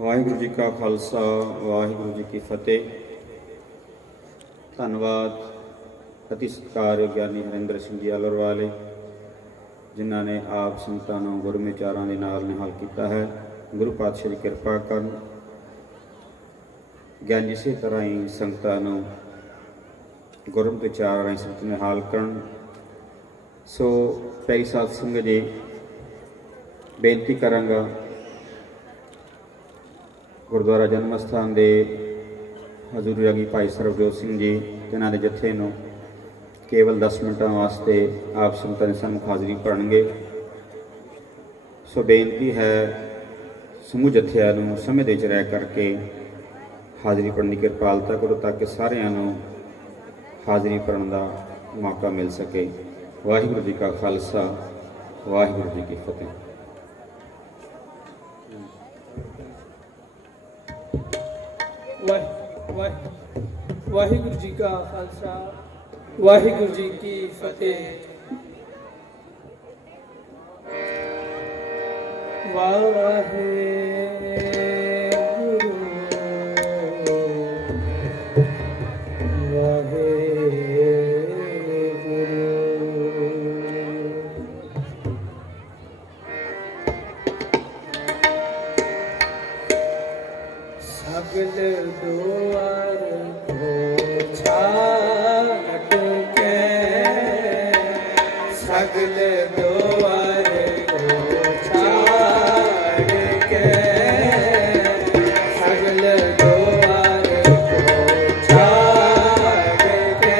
वाहिगुरू जी का खालसा वाहिगुरू जी की फतेह। धन्यवाद अति सत्कार ज्ञानी हरिंदर सिंह जी आलर वाले जिन्हों ने आप संतां नूं गुरु विचारां दे नाल निहाल किया है। गुरु पातशाह की कृपा करन ज्ञान इसे तरह ही संगतां नूं गुरु विचार राहीं संगत निहाल करन। सो प्यारी साध संगत जी बेनती करांगा गुरुद्वारा जन्म स्थान के हजूरी रागी भाई सरबजोत सिंह जी जिन्हों के जत्थे नूं केवल 10 मिनटों वास्ते आप संगतां दे सम्मुख हाज़री भरनगे। सो बेनती है समूह जत्थियां नूं समय दे च रह करके हाज़री भरन की कृपालता करो ताकि सारिआं नूं हाज़री भरन का मौका मिल सके। वाहिगुरू जी का खालसा वाहिगुरू जी की फतेह। वाहिगुरू जी का खालसा वाहिगुरू जी की फतेह। सगल दुआर को छाट के सगल दुआर को छाट के सगल दुआर को छाट के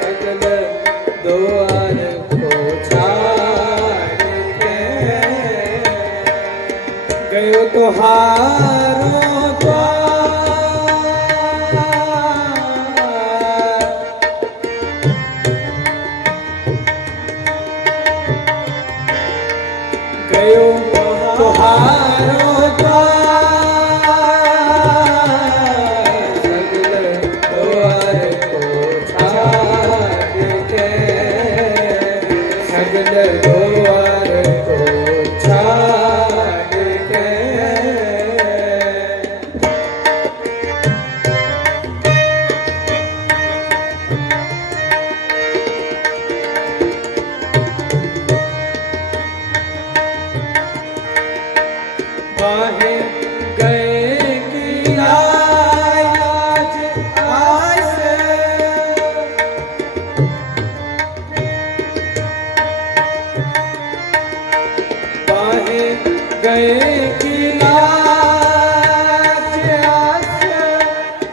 सगल दुआर को छाट के गयो तो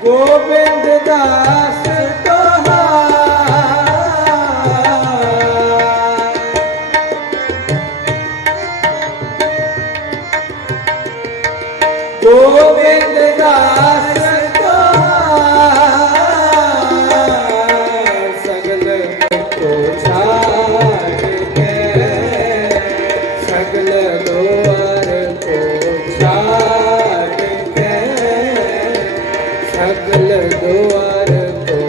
गोविंद दास गोविंद दास सगल को छाड़ के सगल द्वार को छाड़ के सगल द्वार को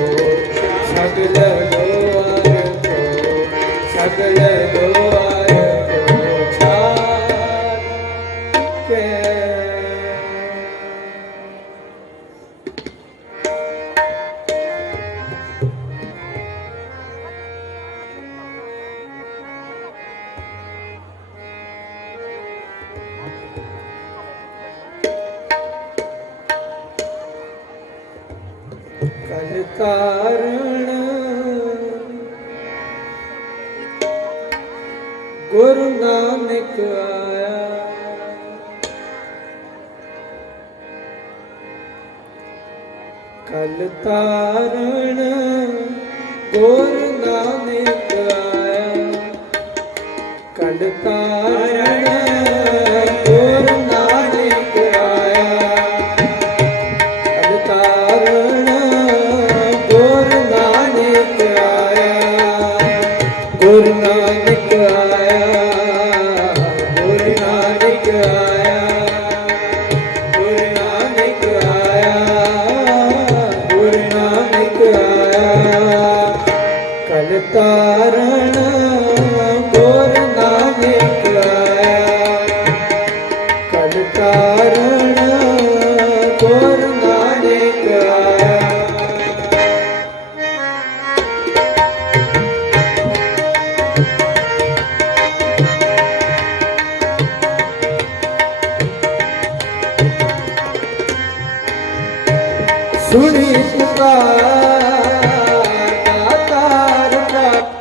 सगल द्वार को सगल द्वार को छाड़ के कल कारण गुरु नानक आया कल तारण गुरु नानक आया कल तारण गुरु नानक आया कल तारण गुरु नानक आया गुरु नानक आया गुरु नानक आया गुरु नानक आया गुरु नानक आया कल तारण शीश पुकार दातार प्राप्त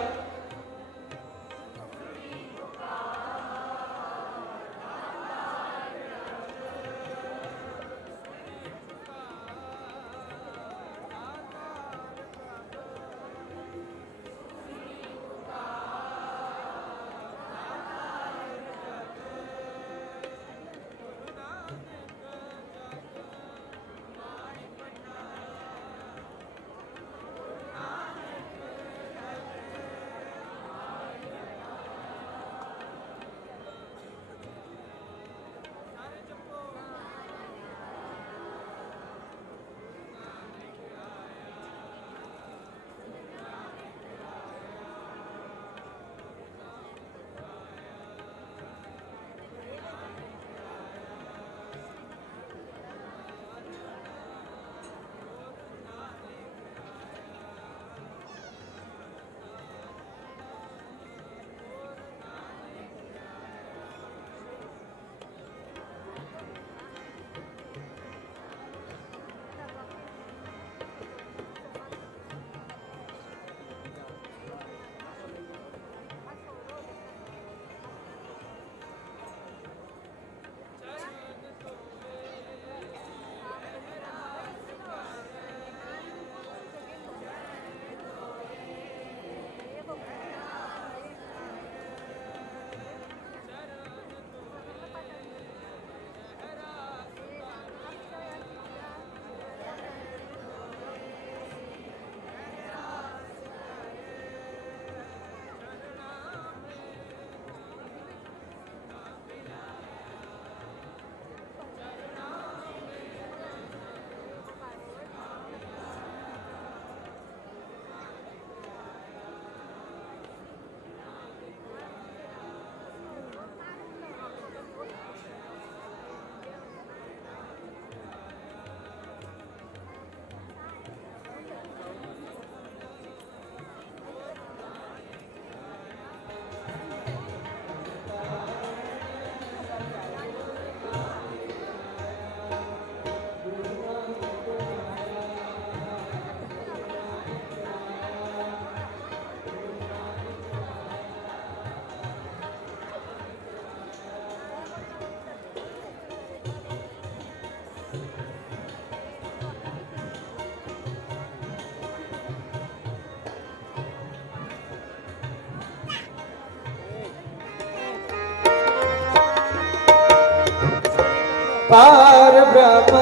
पार ब्रह्म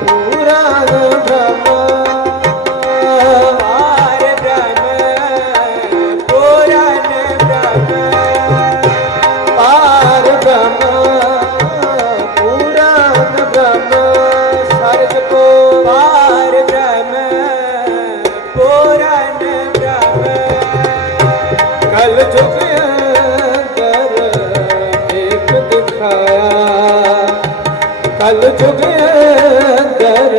पुराण ब्रह्म पार ब्रह्म पुराण ब्रह्म पार ब्रह्म पुराण ब्रह्म सर्ज को पार ब्रह्म पुराण ब्रह्म कल जुग एक दिखाया कल जुग अंदर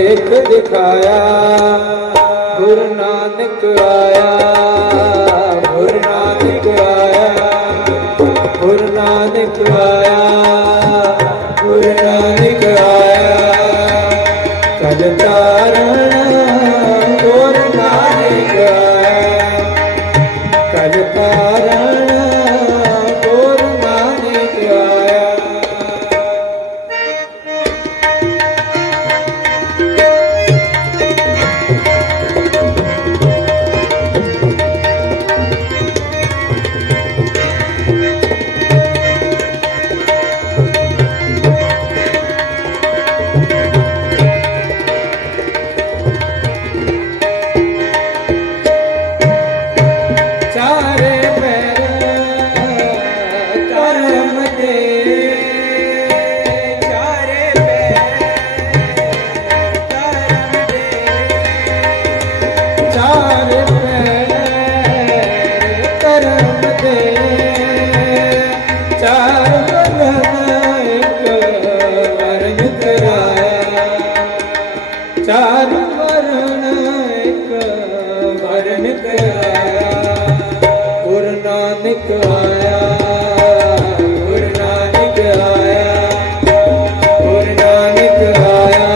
एक दिखाया गुरु नानक आया गुरु नानक आया गुरु नानक आया गुरु नानक आया कल तारण गुरु नानक आया कल तारण गुरु नानक आया चार वरण एक वरण आया गुरु नानक आया गुरु नानक आया गुरु नानक आया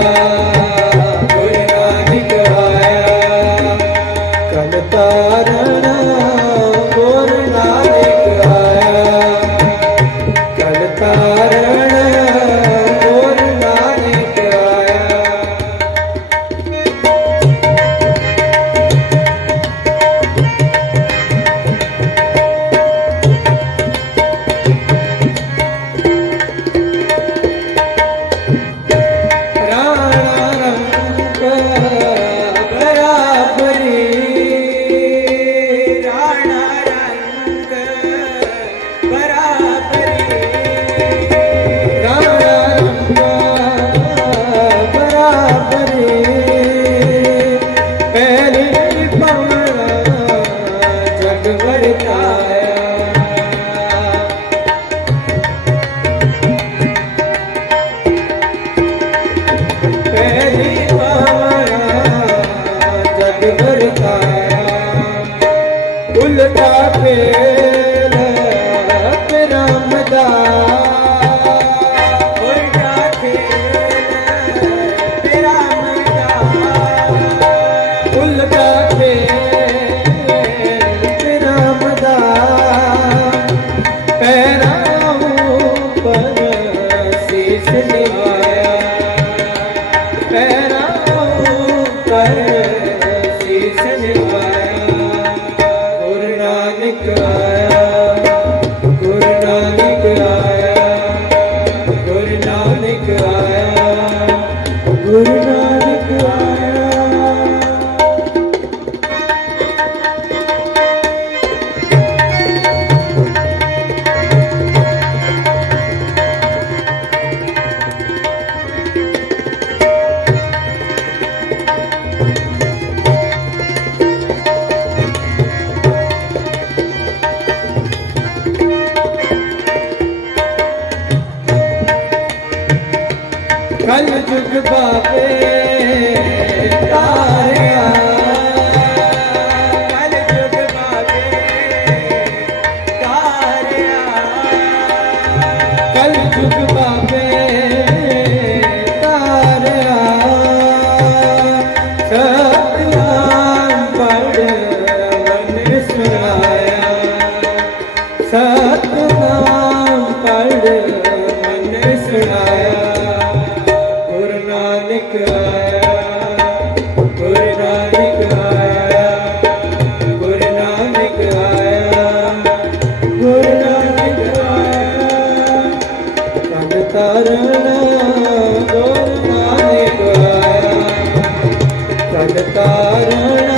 ਤਾਰਨ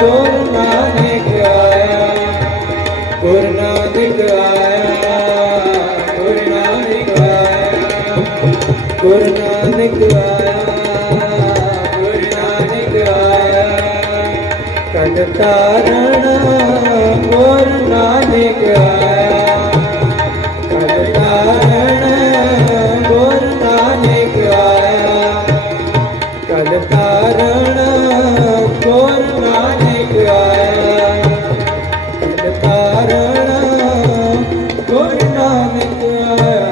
ਗੁਰੂ ਨਾਨਕ ਆਇਆ ਗੁਰੂ ਨਾਨਕ ਆਇਆ ਗੁਰੂ ਨਾਨਕ ਆਇਆ ਗੁਰੂ ਨਾਨਕ ਆਇਆ ਗੁਰੂ ਨਾਨਕ ਆਇਆ ਕਦ ਤਾਰਨ ਗੁਰੂ ਨਾਨਕ ਆਇਆ ਕਦ ਤਾਰਨ ਗੁਰੂ ਨਾਨਕ ਆਇਆ ਕਦ ਤਾਰਨ ਗੁਰੂ ਨਾਨਕ ਆਇਆ ਕਦ ਤਾਰਨ ਗੁਰੂ ਨਾਨਕ ਆਇਆ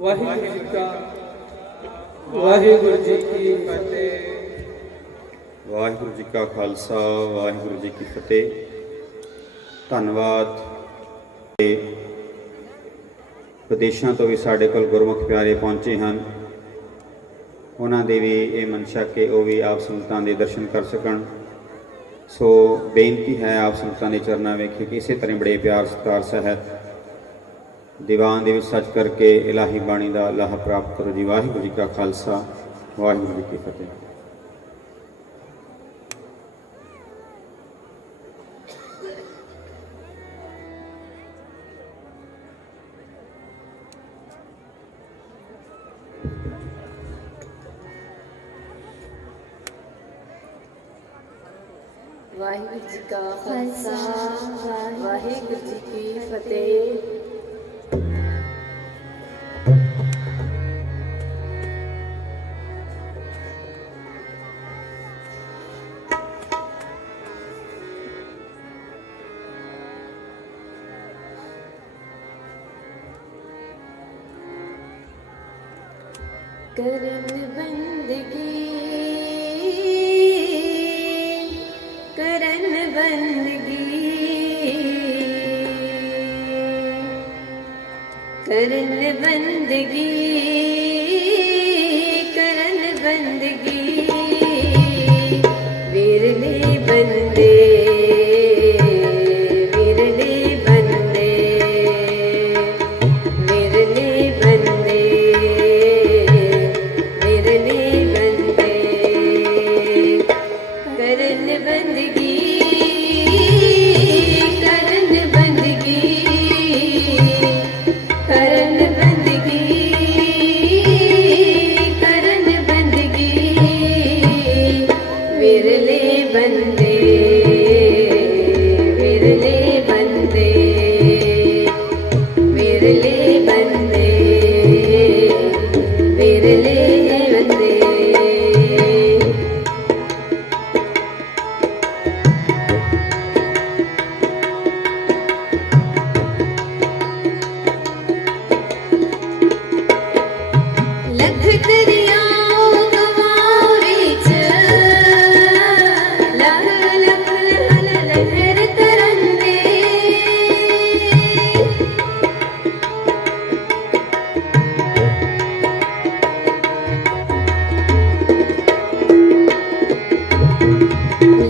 ਵਾਹਿਗੁਰੂ ਵਾਹਿਗੁਰੂ ਜੀ ਕੀ ਫਤਿਹ ਵਾਹਿਗੁਰੂ ਜੀ ਕਾ ਖਾਲਸਾ ਵਾਹਿਗੁਰੂ ਜੀ ਕੀ ਫਤਿਹ। ਧੰਨਵਾਦ। ਤੇ ਵਿਦੇਸ਼ਾਂ ਤੋਂ ਵੀ ਸਾਡੇ ਕੋਲ ਗੁਰਮੁਖ ਪਿਆਰੇ ਪਹੁੰਚੇ ਹਨ, ਉਹਨਾਂ ਦੇ ਵੀ ਇਹ ਮਨਸ਼ਾ ਕਿ ਉਹ ਵੀ ਆਪ ਸੰਗਤਾਂ ਦੇ ਦਰਸ਼ਨ ਕਰ ਸਕਣ। ਸੋ ਬੇਨਤੀ ਹੈ ਆਪ ਸੰਗਤਾਂ ਦੇ ਚਰਨਾਂ ਵੇਖੇ ਕਿ ਇਸੇ ਤਰ੍ਹਾਂ ਬੜੇ ਪਿਆਰ ਸਤਿਕਾਰ ਸਹਿਤ ਦੀਵਾਨ ਦੇ ਵਿੱਚ ਸੱਚ ਕਰਕੇ ਇਲਾਹੀ ਬਾਣੀ ਦਾ ਲਾਹਾ ਪ੍ਰਾਪਤ ਕਰੋ ਜੀ। ਵਾਹਿਗੁਰੂ ਜੀ ਕਾ ਖਾਲਸਾ ਵਾਹਿਗੁਰੂ ਜੀ ਕੀ ਫਤਿਹ। ਵਾਹਿਗੁਰੂ ਜੀ ਕਾ ਖਾਲਸਾ ਵਾਹਿਗੁਰੂ ਜੀ ਕੀ ਫਤਿਹ। ਕਰਨ ਬੰਦਗੀ ਕਰਨ ਬੰਦਗੀ ਕਰਨ ਬੰਦਗੀ ਕਰਨ ਬੰਦਗੀ ਵਿਰਲੇ ਬੰਦੇ ਵਿਰਲੇ ਬੰਦੇ ਵਿਰਲੇ ਬੰਦੇ ਵਿਰਲੇ ਬੰਦੇ ਕਰਨ ਬੰਦਗੀ ਕਰਨ ਬੰਦਗੀ ਕਰਨ ਬੰਦਗੀ ਕਰਨ ਬੰਦਗੀ ਵਿਰਲੇ ਬੰਦੇ ਵਿਰਲੇ ਬੰਦੇ ਵਿਰਲੇ ਬੰਦੇ ਵਿਰਲੇ ਬੰਦੇ ਲੱਖ ਦਰਿਆਓ ਗਵਾਂ ਵਿੱਚ ਲਖ ਲਖ ਲਹਿਰ ਤਰੰਦੇ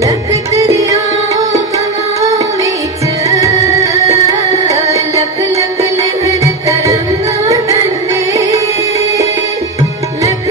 ਲੱਖ ਦਰਿਆਓ ਗਵਾਂ ਵਿੱਚ ਲਖ ਲਖ ਲਹਿਰ ਤਰੰਗਾ ਡੰਡੇ ਲੱਖ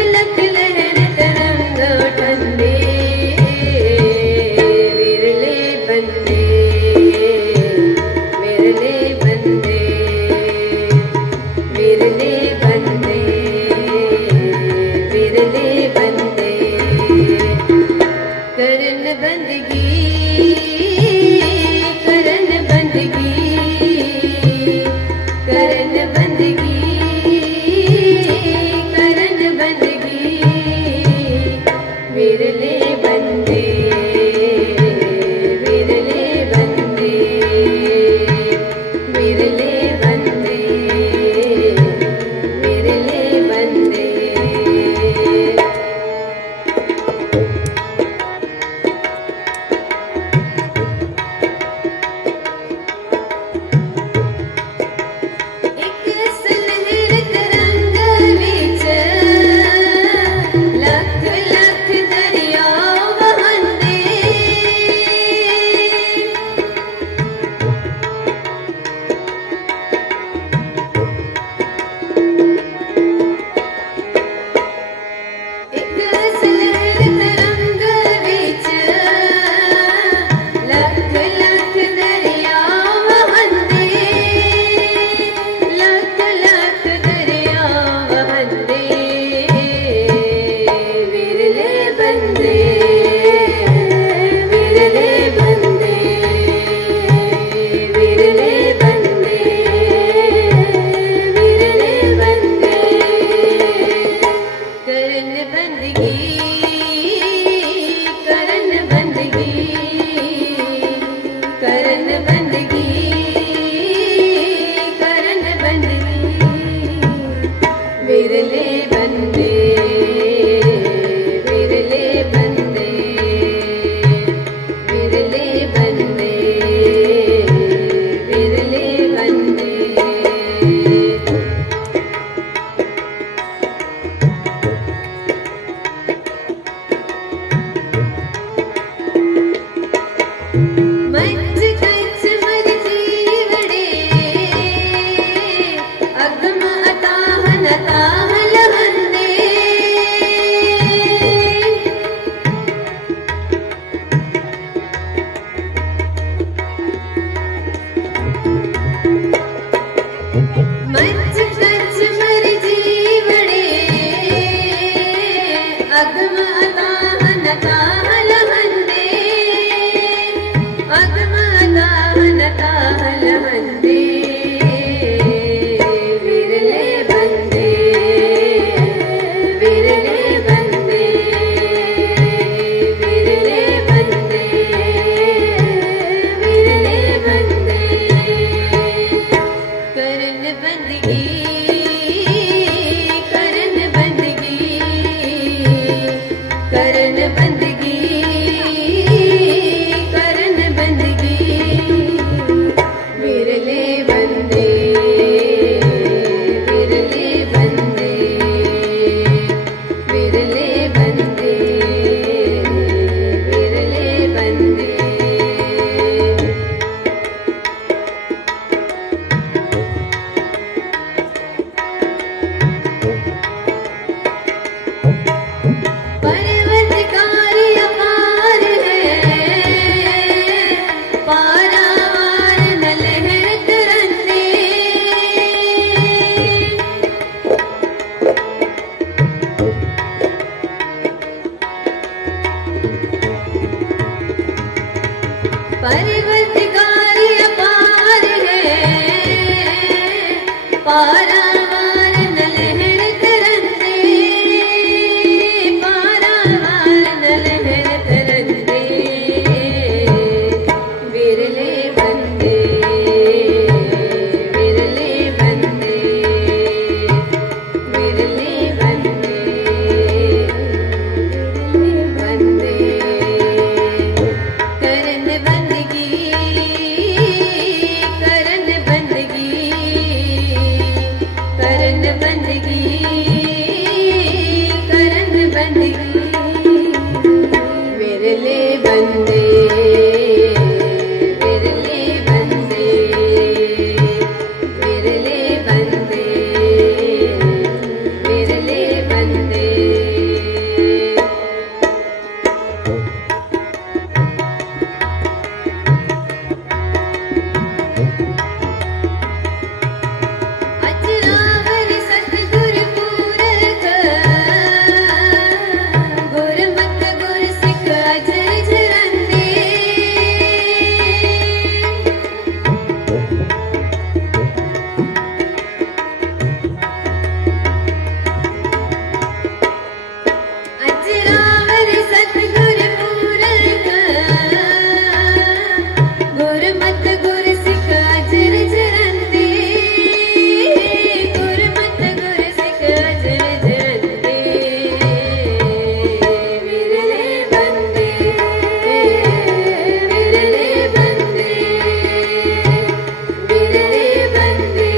करन बंदगी करन बंदगी करन बंदगी विरले बंदे विरले बंदे विरले बंदे विरले बंदे पर्वतकार अपार है पारावार न लहर तरंदे पर्वतकार अपार है पारावार न लहर तरंदे पारावार न लहर तरंदे विरले बंदे विरले बंदे विरले बंदे विरले बंदे करन बंदगी करन बंदगी करन बंदगी करन बंदगी विरले बंदे विरले बंदे विरले बंदे विरले बंदे अजरावर सतगुर पूरख गुरमत गुर सिख अजर झरंदे अजरावर सतगुर पूरख गुरमत गुर सिख अजर झरंदे गुरमत गुर सिख अजर झरंदे विरले बंदे विरले बंदे विरले बंदे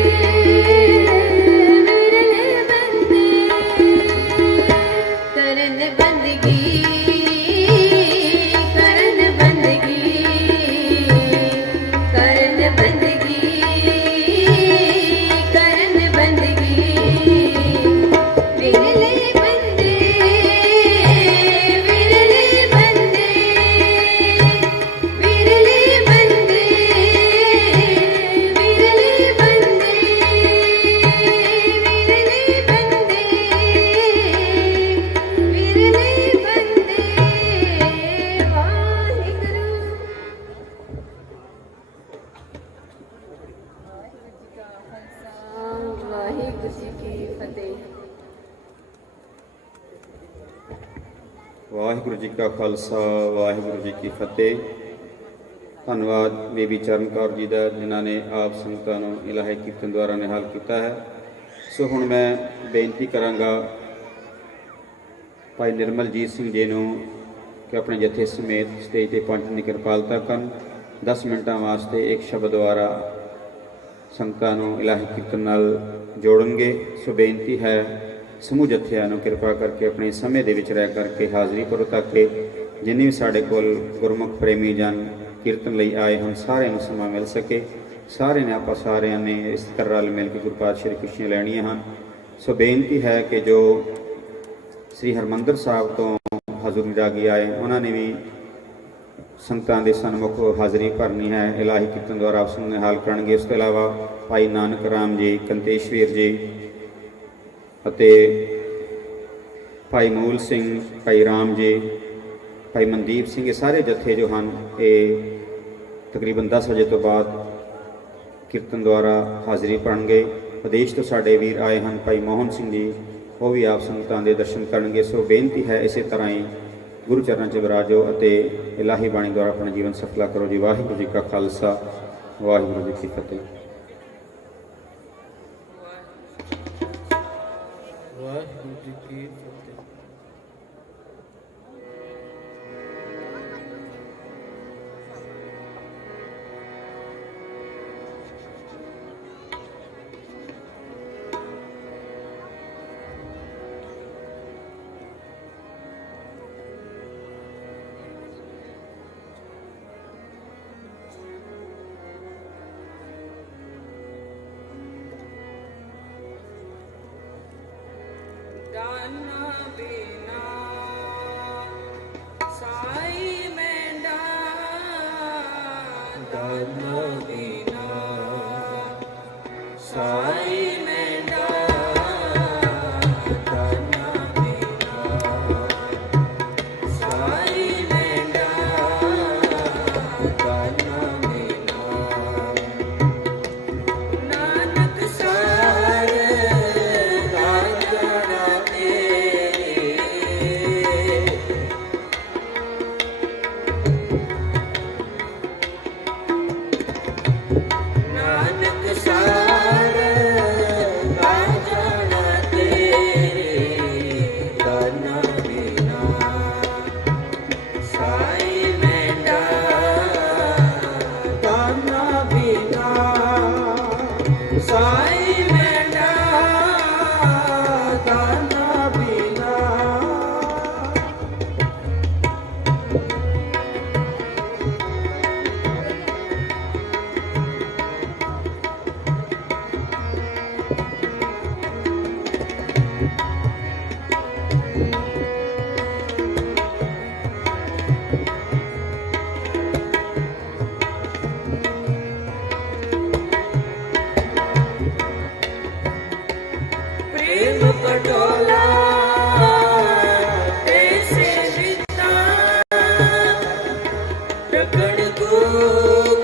विरले बंदे करन बंदगी करन बंदगी करन बंदगी करन बंदगी विरले बंदे विरले बंदे विरले बंदे विरले बंदे विरले बंदे विरले बंदे वाहिगुरु वाहिगुरु जी की फतेह। ਵਾਹਿਗੁਰੂ ਜੀ ਕਾ ਖਾਲਸਾ ਵਾਹਿਗੁਰੂ ਜੀ ਕੀ ਫਤਿਹ। ਧੰਨਵਾਦ ਬੀਬੀ ਚਰਨ ਕੌਰ ਜੀ ਦਾ, ਜਿਨ੍ਹਾਂ ਨੇ ਆਪ ਸੰਗਤਾਂ ਨੂੰ ਇਲਾਹੀ ਕੀਰਤਨ ਦੁਆਰਾ ਨਿਹਾਲ ਕੀਤਾ ਹੈ। ਸੋ ਹੁਣ ਮੈਂ ਬੇਨਤੀ ਕਰਾਂਗਾ ਭਾਈ ਨਿਰਮਲਜੀਤ ਸਿੰਘ ਜੀ ਨੂੰ ਕਿ ਆਪਣੇ ਜਥੇ ਸਮੇਤ ਸਟੇਜ ਤੇ ਪਹੁੰਚਣ ਦੀ ਕਿਰਪਾਲਤਾ ਕਰਨ। 10 ਮਿੰਟਾਂ ਵਾਸਤੇ ਇੱਕ ਸ਼ਬਦ ਦੁਆਰਾ ਸੰਗਤਾਂ ਨੂੰ ਇਲਾਹੀ ਕੀਰਤਨ ਨਾਲ ਜੋੜਨਗੇ। ਸੋ ਬੇਨਤੀ ਹੈ ਸਮੂਹ ਜਥਿਆਂ ਨੂੰ ਕਿਰਪਾ ਕਰਕੇ ਆਪਣੇ ਸਮੇਂ ਦੇ ਵਿੱਚ ਰਹਿ ਕਰਕੇ ਹਾਜ਼ਰੀ ਭਰੋ, ਤਾਂ ਕਿ ਜਿੰਨੇ ਵੀ ਸਾਡੇ ਕੋਲ ਗੁਰਮੁਖ ਪ੍ਰੇਮੀ ਜਨ ਕੀਰਤਨ ਲਈ ਆਏ ਹਨ ਸਾਰਿਆਂ ਨੂੰ ਸਮਾਂ ਮਿਲ ਸਕੇ। ਸਾਰਿਆਂ ਨੇ ਆਪਾਂ ਸਾਰਿਆਂ ਨੇ ਇਸ ਤਰ੍ਹਾਂ ਰਲ ਮਿਲ ਕੇ ਗੁਰੂ ਪਾਤਸ਼ਾਹ ਦੀ ਖੁਸ਼ੀਆਂ ਲੈਣੀਆਂ ਹਨ। ਸੋ ਬੇਨਤੀ ਹੈ ਕਿ ਜੋ ਸ੍ਰੀ ਹਰਿਮੰਦਰ ਸਾਹਿਬ ਤੋਂ ਹਜ਼ੂਰੀ ਰਾਗੀ ਆਏ ਉਹਨਾਂ ਨੇ ਵੀ ਸੰਗਤਾਂ ਦੇ ਸਨਮੁਖ ਹਾਜ਼ਰੀ ਭਰਨੀ ਹੈ, ਇਲਾਹੀ ਕੀਰਤਨ ਦੁਆਰਾ ਆਪ ਨੂੰ ਨਿਹਾਲ ਕਰਨਗੇ। ਇਸ ਤੋਂ ਇਲਾਵਾ ਭਾਈ ਨਾਨਕ ਰਾਮ ਜੀ, ਕੰਤੇਸ਼ਵੀਰ ਜੀ ਅਤੇ ਭਾਈ ਮੂਲ ਸਿੰਘ, ਭਾਈ ਰਾਮ ਜੀ, ਭਾਈ ਮਨਦੀਪ ਸਿੰਘ, ਇਹ ਸਾਰੇ ਜਥੇ ਜੋ ਹਨ ਇਹ ਤਕਰੀਬਨ 10 ਵਜੇ ਤੋਂ ਬਾਅਦ ਕੀਰਤਨ ਦੁਆਰਾ ਹਾਜ਼ਰੀ ਭਰਨਗੇ। ਵਿਦੇਸ਼ ਤੋਂ ਸਾਡੇ ਵੀਰ ਆਏ ਹਨ ਭਾਈ ਮੋਹਨ ਸਿੰਘ ਜੀ, ਉਹ ਵੀ ਆਪ ਸੰਗਤਾਂ ਦੇ ਦਰਸ਼ਨ ਕਰਨਗੇ। ਸੋ ਬੇਨਤੀ ਹੈ ਇਸੇ ਤਰ੍ਹਾਂ ਹੀ ਗੁਰੂ ਚਰਨਾਂ 'ਚ ਵਿਰਾਜੋ ਅਤੇ ਇਲਾਹੀ ਬਾਣੀ ਦੁਆਰਾ ਆਪਣਾ ਜੀਵਨ ਸਫਲਾ ਕਰੋ ਜੀ। ਵਾਹਿਗੁਰੂ ਜੀ ਕਾ ਖਾਲਸਾ ਵਾਹਿਗੁਰੂ ਜੀ ਕੀ ਫਤਿਹ। ਜੀ ਕੀ ਫਤਿਹ। दाना बिना साई मेंढा, दाना बिना साई मेंढा, दाना बिना साई मेंढा, दाना बिना नानक सार पटोला ऐसे बिता टकड़ को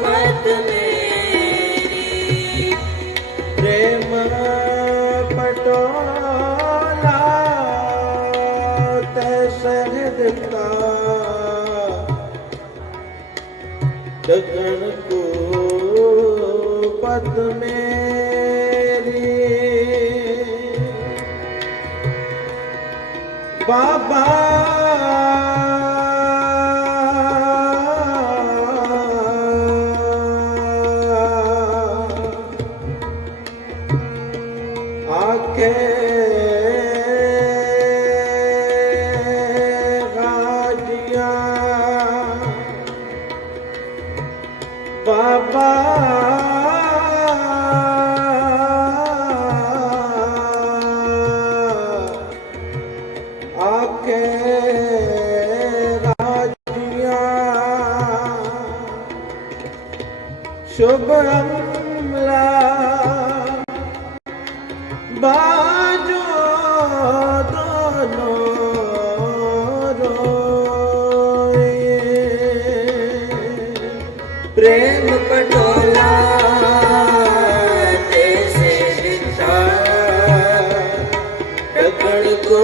मत मेरी प्रेम पटोला ते शहद का दगन को पद मेरी बाबा आके गाजिया बाबा आके राजिया शुभ अमला बाजो दोनों रोए प्रेम पटोला ऐसे बिता टकड़ को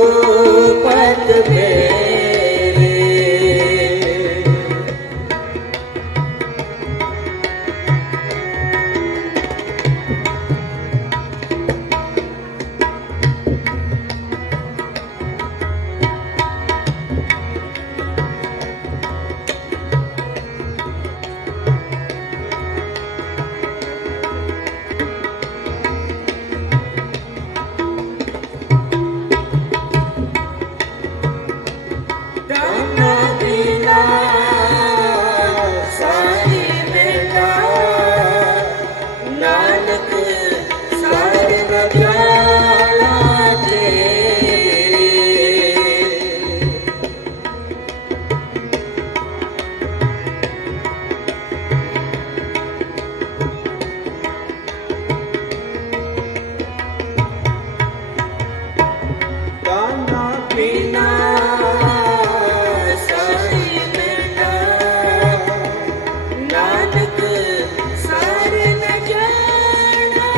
पद मेरे दाना बिना साई मेंढा, नानक सार न जाना तेरे दाना बिना साई मेंढा, नानक सार न जाना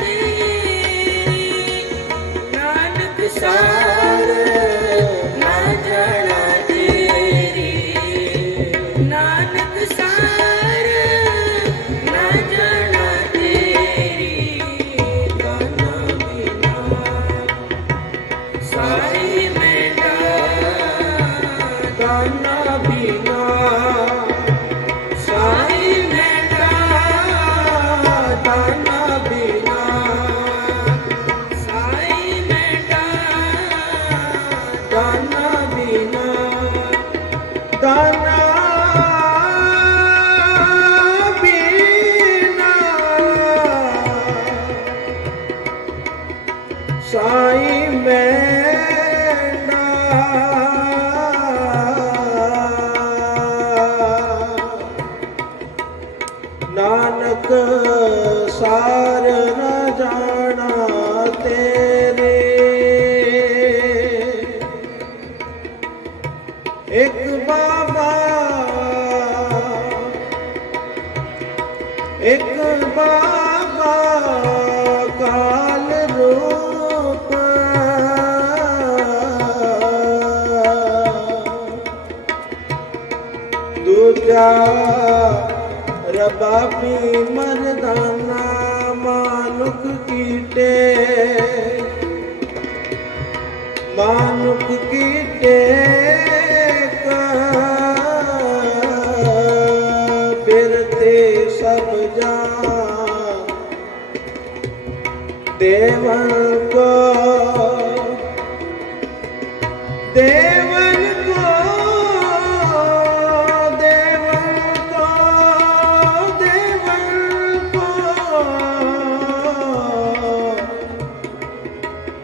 तेरी, नानक सार न जाना तेरी, नानक सार न जाना तेरी, दाना बिना साई ਸਾਈ ਮੈਂਡਾ ਨਾਨਕ ਸਾਰ ਨ ਜਾਣਾ ਤੇਰੇ ਇੱਕ ਬਾਬਾ ਇੱਕ ਬਾਬਾ ਕਾਲ ਰੂਪ ਦੂਜਾ ਰਬਾਬੀ ਮਰਦਾਨਾ ਮਾਨੁਖ ਕੀਟੇ ਮਾਨੁਖ ਕੀਟੇ ਬਿਰਤੇ ਸਭ ਜਾਨ ਦੇਵਨ ਕੋ ਦੇਵਨ ਕੋ ਦੇਵਨ ਕੋ ਦੇਵਨ ਕੋ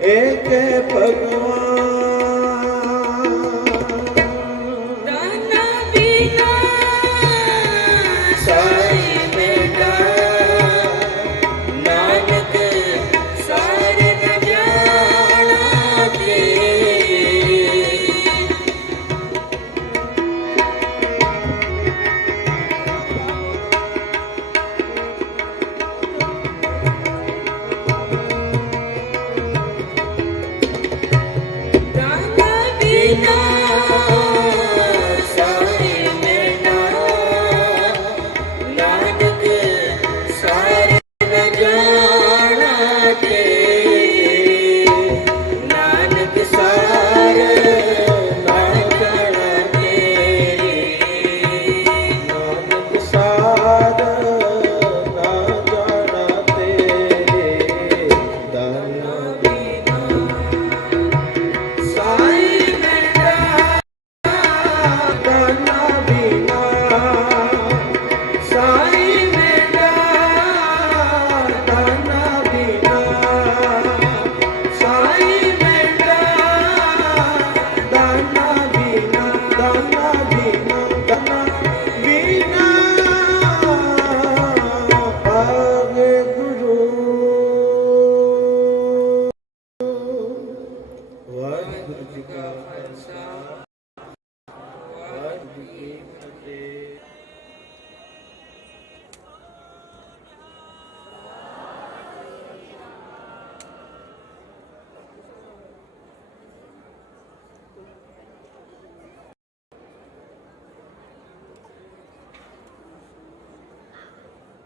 ਏਕ ਭਗਵਾਨ